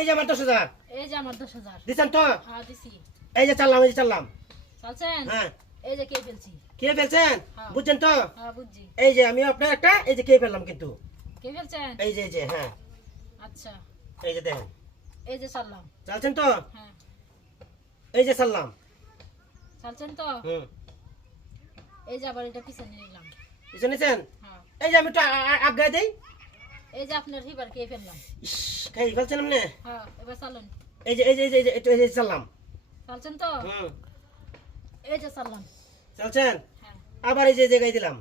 এই যে আমার 10,000 এই যে আমার 10,000 দিছেন তো? হ্যাঁ দিছি। এই যে চাললাম, এই যে চাললাম। চালছেন? হ্যাঁ এই যে কে ফেলছি। কে ফেলছেন? হ্যাঁ। বুঝছেন তো? হ্যাঁ বুঝছি। এই যে আমি আপনার একটা এই যে কে ফেললাম কিন্তু কে ফেলছেন? এই যে হ্যাঁ আচ্ছা এই যে দেখেন এই যে চাললাম। চালছেন তো? হ্যাঁ এই যে চাললাম। চালছেন তো? হুম এই যে আবার এটা পিছনে নিলাম। বুঝছেন নিছেন? হ্যাঁ এই যে আমি একটু আগায় দেই। এই যে আপনার হিবার কে ফেললাম। ইস, খাই ফেলছেন আপনি? হ্যাঁ এবার চালুন। এই যে চাললাম। চালছেন তো? হুম এই যে চাললাম। চালছেন? হ্যাঁ আবার এই যে জায়গায় দিলাম।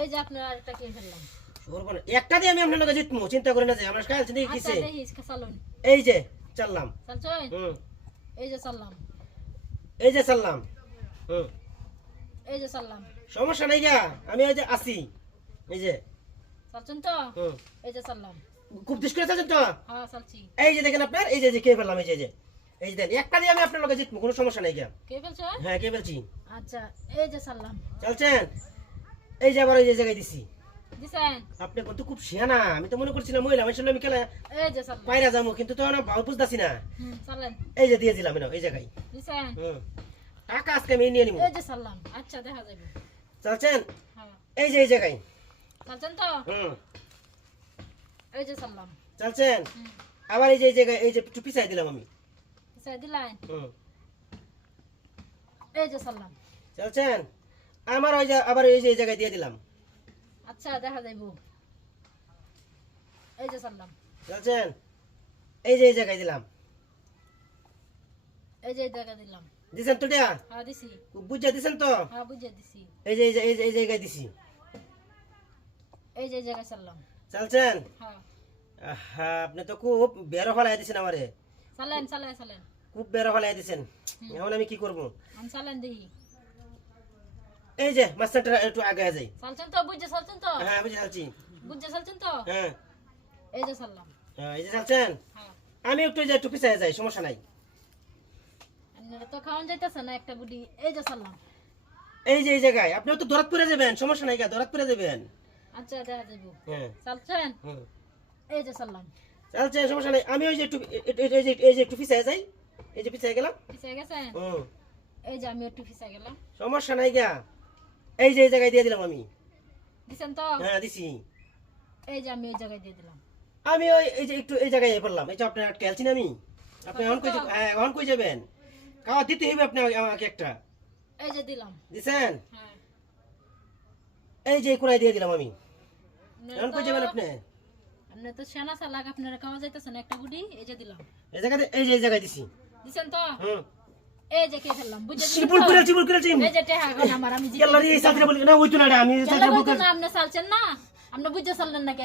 এই যে আপনার আরেকটা কে ফেললাম। সর্বনাশ, একটা দিয়ে আমি আপনার লগে জিতমু, চিন্তা করেন না যে আমার কাছে দিয়ে আচ্ছা কিছে। দেখি চালুন। এই যে চাললাম। চালছেন? হুম এই যে চাললাম। এই যে চাললাম। হুম এই যে চাললাম। সমস্যা নাই গা, আমি ওই যে আছি। এই যে চালছেন তো? হুম এই যে চাললাম। খুব দিস করে চালছেন তো? হ্যাঁ চালছি। এই যে দেখেন আপনার এই যে কে ফেললাম, এই যে দেন একটা দিয়ে আমি আপনার লগে জিতমু, কোনো সমস্যা নাই গা। কে ফেলছো? হ্যাঁ কে ফেলছি। আচ্ছা এই যে চাললাম। চালছেন? এই যে আবার ওই যে জায়গায় দিছি। দিছেন? আপনি কিন্তু খুব শিয়ানা, আমি তো মনে করছিলাম মহিলা মানুষের আমি খেলা এই যে চাললাম। পায়রা যাবো, কিন্তু তো না ভালো বুঝতেছি না। চালেন। এই যে দিয়ে দিলাম এই জায়গায়। দিছেন? হুম টাকা আজকে আমি নিয়ে নিব। এই যে চাললাম। আচ্ছা দেখা যাবে। চালছেন? হ্যাঁ এই যে এই জায়গায়। চালছেন তো? হুম এই যে চাললাম। চালছেন? হুম আবার এই যে এই জায়গায় এই যে একটু পিছাই দিলাম আমি। দিছেন দিলেন? হুম এই যে চাললাম। চালছেন? আমার ওই যে আবার এই যে এই জায়গায় দিয়ে দিলাম। আচ্ছা দেখা যাইব। এই যে চাললাম। চালছেন? এই যে এই জায়গায় দিলাম। এই যে দেখা দিলাম। দিছেন তো দিয়া? হ্যাঁ দিছি। বুঝা দিছেন তো? হ্যাঁ বুঝে দিছি। এই জায়গায় দিছি। এই যে জায়গায় চাললাম। চালছেন? হ্যাঁ হ্যাঁ আপনি তো খুব বেরো ফলাই দিছেন আমারে। চালেন চালেন চালেন। খুব বেরো ফলাই দিছেন। এখন আমি কি করব? আমি চালেন দেখি। এই যে মাস্টারটা একটু আগে যাই। চালছেন তো? বুঝে চালছেন তো? হ্যাঁ বুঝে চালছি। বুঝে চালছেন তো? হ্যাঁ এই যে চাললাম। এই যে চালছেন? হ্যাঁ আমি একটু পিছায় যাই, সমস্যা নাই। আপনারা তো খাওয়ান যাইতেছে না একটা বুড়ি। এই যে চাললাম। এই যে এই জায়গায় আপনি তো দরাত পরে যাবেন, সমস্যা নাই, দরাত পরে যাবেন। আচ্ছা দেখা যাইব। হ্যাঁ চালছেন? হুম এই যে চাললাম। চালছেন, সমস্যা নাই। আমি ওই যে এই যে একটু পিছায় যাই, এই যে পিছায় গেলাম। পিছিয়ে গেছেন? হুম এই যে আমি একটু পিছিয়ে গেলাম। সমস্যা নাই গা। এই যে এই জায়গায় দিয়ে দিলাম আমি। দিছেন তো? হ্যাঁ দিছি। এই যে আমি এই জায়গায় দিয়ে দিলাম। আমি ওই এই যে একটু এই জায়গায় পড়লাম। এই যে আপনার আটকে আছি না আমি। আপনি এখন কই যাবেন? হ্যাঁ এখন কই যাবেন? খাওয়া দিতে হইবে আপনি আমাকে একটা। এই যে দিলাম। দিছেন? হ্যাঁ এই যে কুড়াই দিয়ে দিলাম আমি। আপনারা এখন কই যাবেন তো- আপনি? আপনারা তো সেনা চালাক, আপনারা খাওয়া যাইতেছে না একটা বুড়ি। এই যে দিলাম। এই জায়গায় এই জায়গায় দিছি। দিছেন তো? হুম এই যে কে ফেললাম। বুঝে দিছেন চিবুল তো? করেছি। এই যে টেহা এখন আমার আমি জিতে কেল্লারি গেছি। সাথে বলি না ওই তো না আমি কেন সাথে বলতো না আপনি চালছেন না? আপনি বুঝে চাললেন নাকি?